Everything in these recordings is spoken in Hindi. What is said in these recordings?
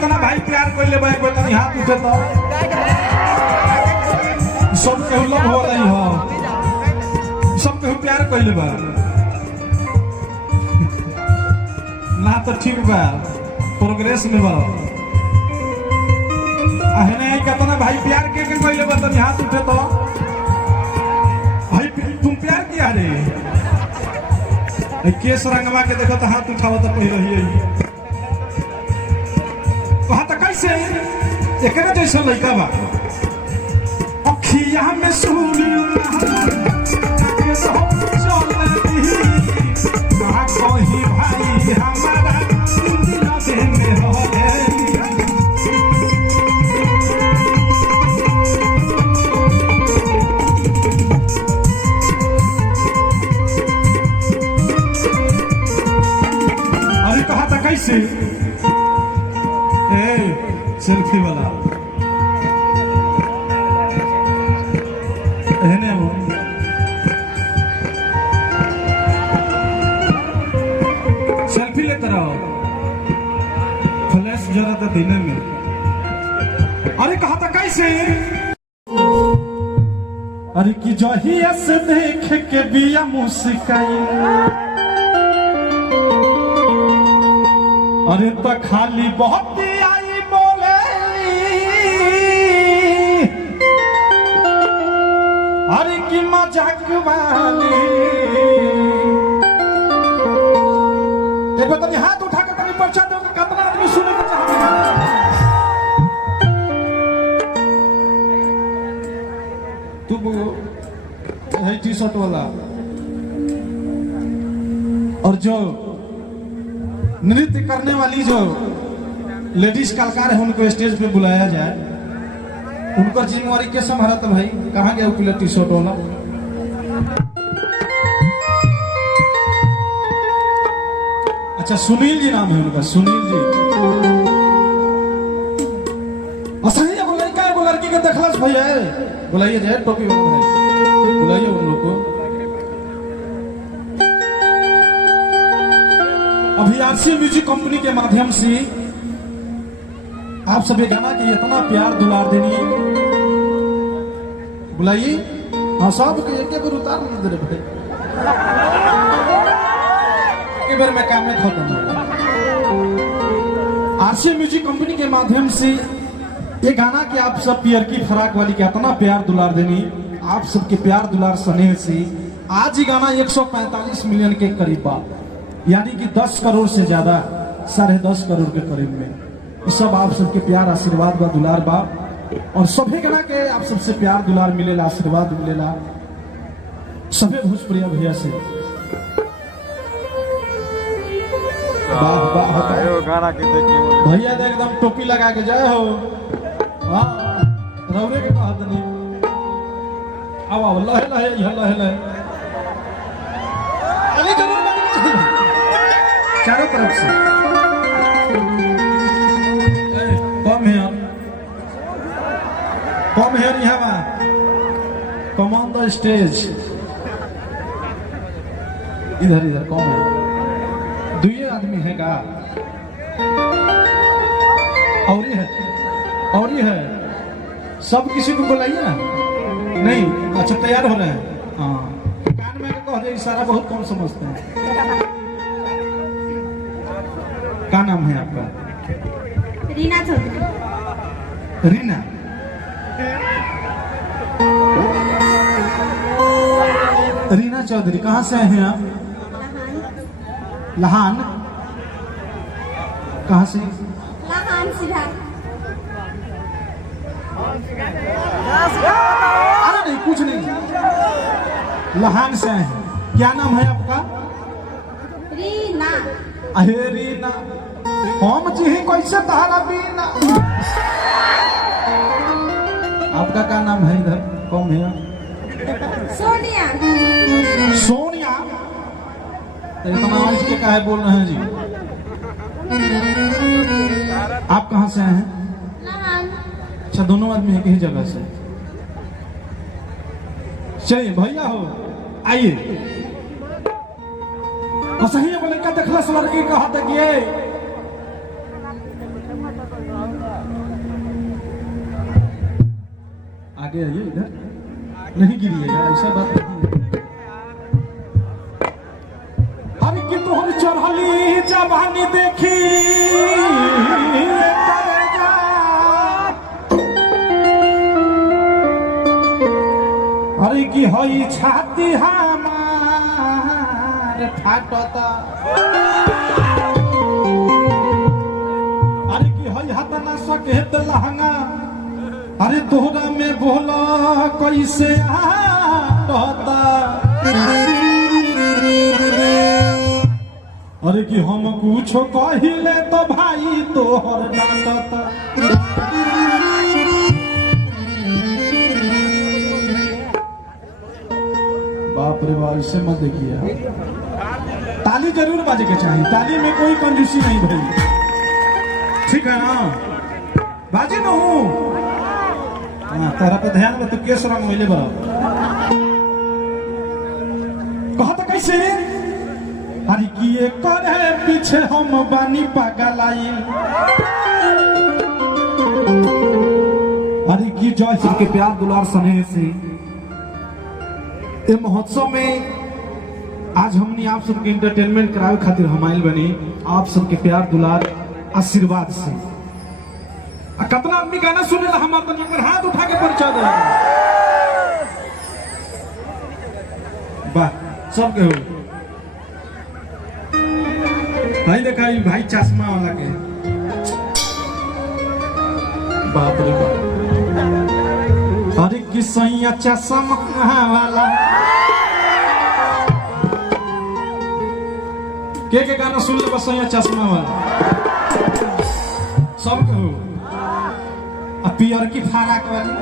कितना भाई प्यार कोई ले भाई कोई तनी हाथ उठे तो सब के लव हो रही हो सब के प्यार कोई ले बा ना तो ठीक बा प्रोग्रेस में बा ahne कितना भाई प्यार के कोई ले बा तनी हाथ उठे तो भाई तुम प्यार किया रे केस रंगवा के देखो तो हाथ उठाओ तो कह रही है कहा तो कैसे एक जैसा लड़का बा अखिया में सूर्य कही भाई हमारा अरे कहा था कैसे सेल्फी वाला सेल्फी लेते रहो फ्लैश जरा था दिन में अरे कहा था कैसे अरे कि जहिया से देख के बिया मुस्काई अरे तो खाली बहुत अरे की मजाक वाली देखो तनी हाथ उठा के तनी पर्चा दो कितना आदमी सुने के चाहते हैं तू है टी शर्ट वाला और जो नृत्य करने वाली जो लेडीज कलाकार है उनको स्टेज पे बुलाया जाए उनका जिम्मेवारी कैसे संभालता भाई कहाँ गया प्लेट टी शर्ट वाला अच्छा सुनील जी नाम है उनका सुनील जी असली एगो लड़का एगो लड़की के देखलस भैया बुलाइए जाए टोपी वाला भाई बुलाइए उन लोग को अभी आरसी म्यूजिक कंपनी के माध्यम से आप सभी गाना के इतना प्यार दुलार देनी बुलाइए हाँ सब के एक बार उतार नहीं दे रहे एक बार मैं काम में खत्म आरसी म्यूजिक कंपनी के माध्यम से ये गाना के आप सब पियर की फराक वाली के इतना प्यार दुलार देनी आप सबके प्यार दुलार स्नेह से आज ही गाना 145 मिलियन के करीब बा यानी कि 10 करोड़ से ज्यादा 10.5 करोड़ के करीब में ये सब आप सबके प्यार आशीर्वाद बा दुलार बा और सभी गाना के आप सबसे प्यार दुलार मिलेला आशीर्वाद मिलेला सभी भोजपुरिया भैया से वाह वाह गाना के देखिए भैया ने एकदम टोपी लगा के जाए हो हाँ रौरे के कहा नहीं अब लहे लहे लहे लहे अरे जरूर चारों तरफ से Come here, Yama. Come on the stage. इधर इधर कौन है? दुए आदमी है का? और ये है। सब किसी को बुलाइए ना? नहीं, अच्छा तैयार हो रहे हैं। हाँ। कान में कह दे इशारा बहुत कम समझते हैं। क्या नाम है आपका? रीना चौधरी। रीना। रीना चौधरी कहाँ से आए हैं आप? लहान। कहाँ से? लहान सिद्धार्थ। अरे नहीं कुछ नहीं लहान से आए हैं क्या नाम है आपका? रीना। अरे रीना हम जी कैसे तारा बीना आपका क्या नाम है इधर कौन है? सोनिया। सोनिया इतना आज के क्या है बोल रहे हैं जी आप कहाँ से आए हैं? लहान। अच्छा दोनों आदमी एक ही जगह से चलिए भैया हो आइए और सही है लड़का देखला से लड़की का हाथ देखिए आगे आइए, इधर नहीं गिरिएगा, ऐसा बात नहीं है। अरे कि तोहर चढ़ली जवानी देखी करेगा। अरे कि हई छाती हमार फाटता। अरे कि हई हाथ ना सकेत लहंगा। अरे तोहरा में बोला कैसे आता। अरे कि हम कुछ कहिले तो भाई तोहर डांटता। बाप रे बाप, इसे मत देखिए। ताली जरूर बाजे के चाहिए, ताली में कोई कंजूसी नहीं भाई, ठीक है ना? बाजे ना हूँ। हाँ, तेरा पे ध्यान में तो केस रंग मिले बड़ा। कहा था कैसे? अरे किए करे पीछे हम बानी पागल आई। अरे की जय सिंह के प्यार दुलार स्नेह से ये महोत्सव में आज हमने आप सबके एंटरटेनमेंट करावे खातिर हमाइल बनी, आप सबके प्यार दुलार आशीर्वाद से। कितना आदमी गाना सुने ला, हम अपन अगर हाथ उठा के परिचय दे वाह सबके हो भाई। देखा भाई चश्मा वाला के, बाप रे बाप। अरे किसैया चश्मा वाला के गाना सुन ले बसैया चश्मा वाला सब हो। पियर की फाराक वाली,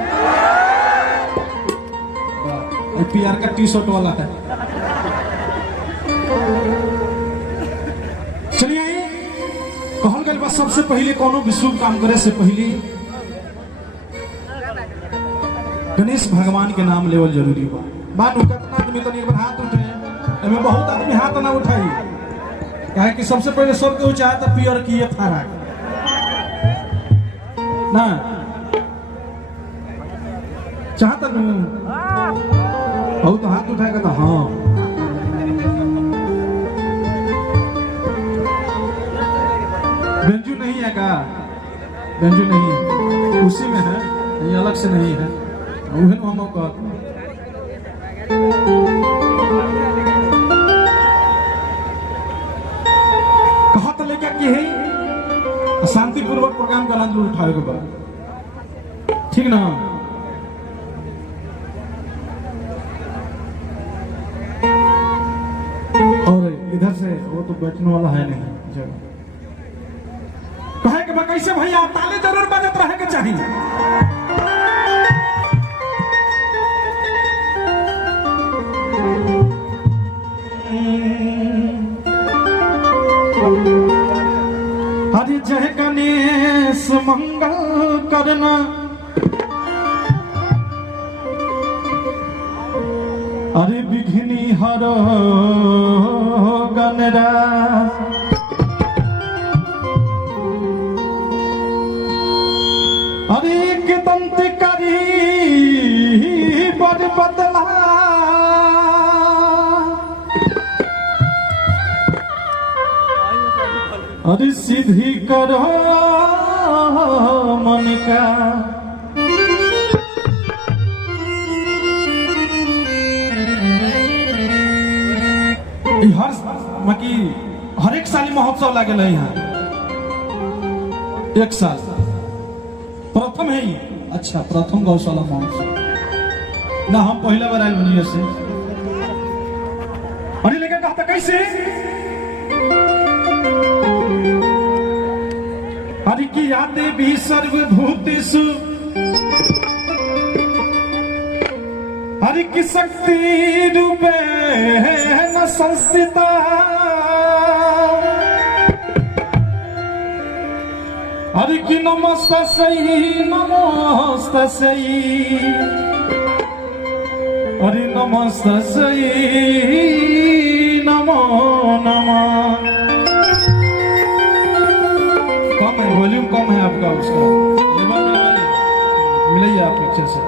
पियर का टी शर्ट वाला है। चलिए कहल गल बा सबसे पहले कोनो भी शुभ काम करे से पहले गणेश भगवान के नाम लेवल जरूरी बा। बात कितना आदमी तो एक बार हाथ उठे, एमे बहुत आदमी हाथ ना उठाई, काहे कि सबसे पहले सबके चाहे तो पियर की फाराक ना चाहता नहीं तो हाथ उठाएगा तो हाँ। बेंजू नहीं है का? बेंजू नहीं है, उसी में है, नहीं अलग से नहीं है। हम कहा तो लेकर के है शांतिपूर्वक प्रोग्राम का आनंद उठाए के बाद, ठीक ना? और इधर से वो तो बैठने वाला है नहीं जगह। कहे कि कैसे भैया ताली जरूर बजत रहे के चाहिए। हरि जय गणेश मंगल करना। अरे विघ्नि हरो गणराज। अरे एक दंत करी बड़ बदला। अरे सीधी करो मन का। हर एक साल महोत्सव लगे यहाँ, एक साल प्रथम है ये। अच्छा, प्रथम गौशाला महोत्सव ना, हम पहला बार आए बनी से। अरे लेके कहा था कैसे? हरि की यादें भी सर्वभूतेषु। हरि की शक्ति रूपेण संस्थिता। हरि की नमस्तस्यै नमस्तस्यै। हरि नमस्तस्यै नमो नमः। कम है, वॉल्यूम कम है आपका, उसका लेवल मिलाइए आप पिक्चर से।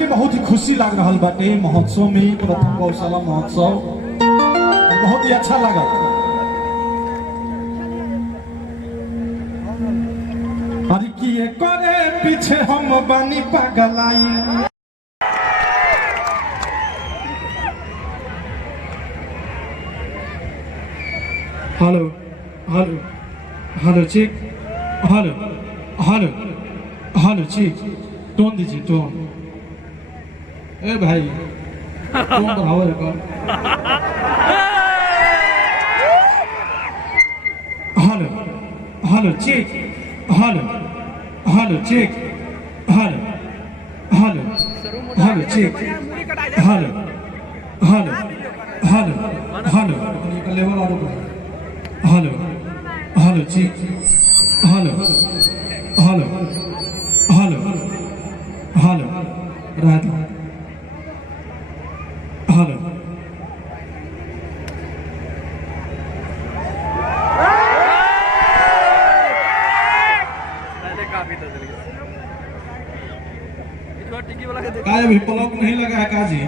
आके बहुत ही खुशी लग रहा बाटे महोत्सव में, प्रथम गौशाला महोत्सव बहुत ही अच्छा लगा। अरे किए करे पीछे हम बानी पगलाई। Hello hello hello check, hello hello hello check, tone दीजिए टोन। ए भाई टोन बढ़ाओ एक बार। Hello hello check, hello hello check, hello hello hello check, hello hello hello hello level और hello hello check, hello hello hello hello रात हेलो काय अभी पलक नहीं लगा है काजी।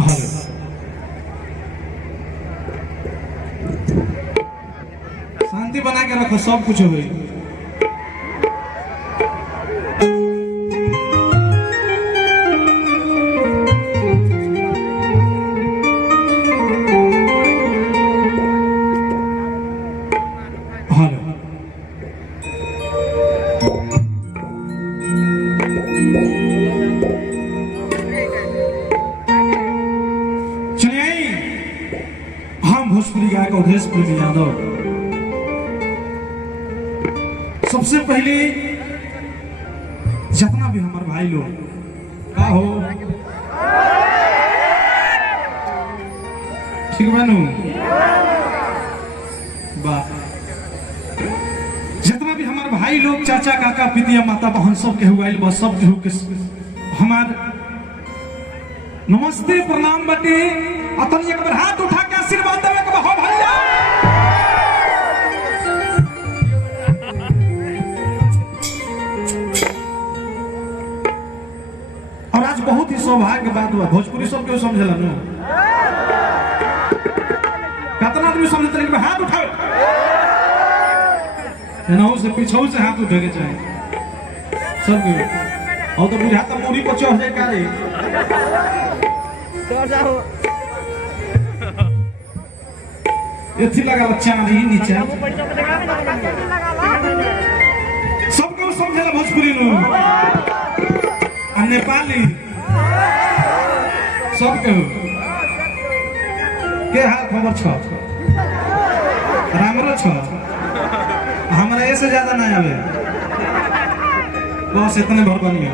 हेलो शांति बना के रखो, सब कुछ हो गई। हेलो चलिए हम भोजपुरी गायक अवधेश प्रेमी यादव सबसे पहले जितना भी हमारे भाई लोग का हो ठीक बनू वाह, जितना भी हमारे भाई लोग चाचा काका पितिया माता बहन सब के हुआ बस सब केहू के हमार नमस्ते प्रणाम बटे। अतनी एक बार हाथ उठा के आशीर्वाद देवे के हो भैया। और आज बहुत ही सौभाग्य बात हुआ, भोजपुरी सब केहू समझला न, कितना आदमी समझते हैं कि हाथ उठाओ एनाऊ से पीछे से हाथ उठे के चाहे सब के। और तो बुझाता मूड़ी पर चढ़ जाए का रे एथी लगा चांदी नीचे सब केहू समझेला भोजपुरी नु आ नेपाली सब केहू के हाल खबर छ रामरो छ, हमरा ऐसे ज्यादा नहीं आवे बस इतने भर बनिया।